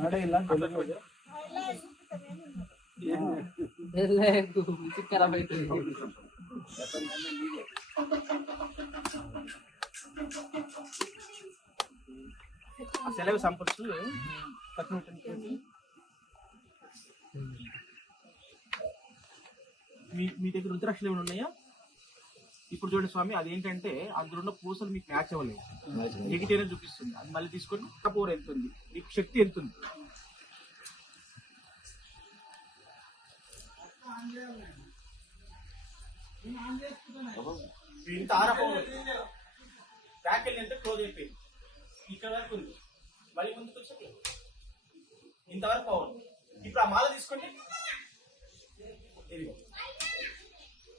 ఆడే ఇలా తెలుగు ఖరాబ్ అవుతుంది ఆ సెలవు సంపర్సు పక్కన పెట్టండి. మీ మీ దగ్గర రుద్రాక్షలు ఏమైనా ఉన్నాయా ఇప్పుడు చూడండి స్వామి అది ఏంటంటే అందులో ఉన్న పూసలు మీకు మ్యాచ్ అవ్వలేదు. నెగిటివ్ అనేది చూపిస్తుంది. అది మళ్ళీ తీసుకొని పవర్ ఎంత ఉంది మీకు శక్తి ఎంత ఉంది ఇంత ఆర బ్యాక్ వెళ్ళి అంటే క్లోజ్ అయిపోయింది. ఇక్కడ వరకు ఉంది. మళ్ళీ ముందుకు వచ్చి ఇంతవరకు పవర్ ఇప్పుడు ఆ మాల తీసుకోండి. ఇదిగో.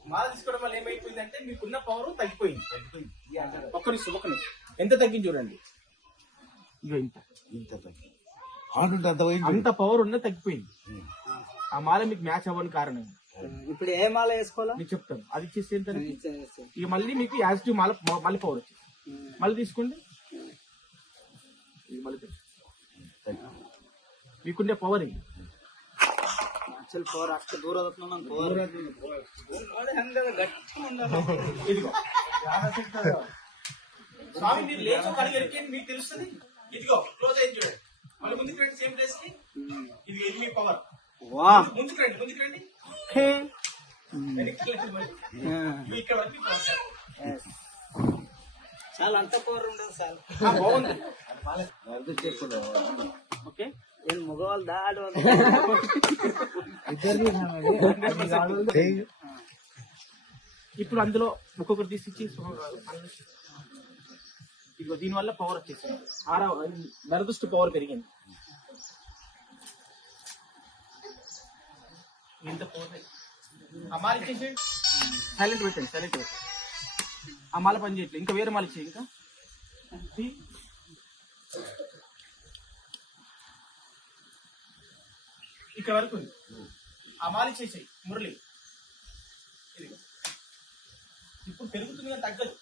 మాల తీసుకోవడం వల్ల ఏమైపోయింది అంటే మీకున్న పవర్ తగ్గిపోయింది. తగ్గిపోయింది. ఒక్క ఎంత తగ్గింది చూడండి. ఇంత. అంత పవర్ ఉన్నా తగ్గిపోయింది. ఆ మాల మీకు మ్యాచ్ అవ్వని కారణం. ఇప్పుడు ఏ మాల వేసుకోవాలి? మీకు చెప్తాను. అది చేస్తే ఇక మళ్ళీ మీకు యాజిటివ్ మాల మళ్ళీ పవర్ వచ్చింది మళ్ళీ తీసుకోండి. మీకుండే పవర్ ఇది. పవర్ అక్కడ దూరం ఇదిగో స్వామి మీరు లేచో కలిగరికి మీకు తెలుస్తుంది ఇదిగో క్లోజ్ అయింది చూడండి మళ్ళీ ముందుకు రండి సేమ్ ప్లేస్కి ఇది ఇది మీ పవర్ వా ముందుకు రండి ముందుకు రండి ఇక్కడ వరకు చాలా అంత పవర్ ఉండదు సార్ ఆ, బాగుంది ఓకే నేను మగవాళ్ళు దాడు ఇప్పుడు అందులో ఒక్కొక్కటి తీసుకొచ్చి ఇచ్చి ఇదిగో దీనివల్ల పవర్ వచ్చేసింది. ఆరా నరదృష్టి పవర్ పెరిగింది. ఎంత పవర్ అమ్మాలి ఇచ్చేసేయండి సైలెంట్ పెట్టండి సైలెంట్ పెట్టండి ఆ మాల పని చేయట్లేదు. ఇంకా వేరే మాల చేయి ఇంకా. ఇక్కడ వరకు ఉంది. ఆ మాల ఇచ్చేసేయి మురళి. ఇదిగో. ఇప్పుడు పెరుగుతుంది కానీ తగ్గదు.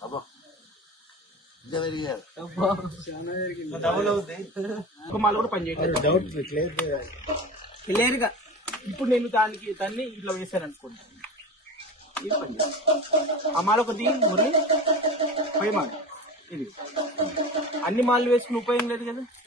అబ్బా. ఇంకా పెరిగారు. డబుల్ అవుతుంది ఒక మాల కూడా పని చేయట్లేదు డౌట్ క్లియర్గా ఇప్పుడు నేను దానికి దాన్ని ఇట్లా వేసాను అనుకోండి ఇది పని చేస్తుంది. ఆ మాల ఒకటి మురళి పై మాల. ఇది. అన్ని మాలలు వేసుకుని ఉపయోగం లేదు కదా?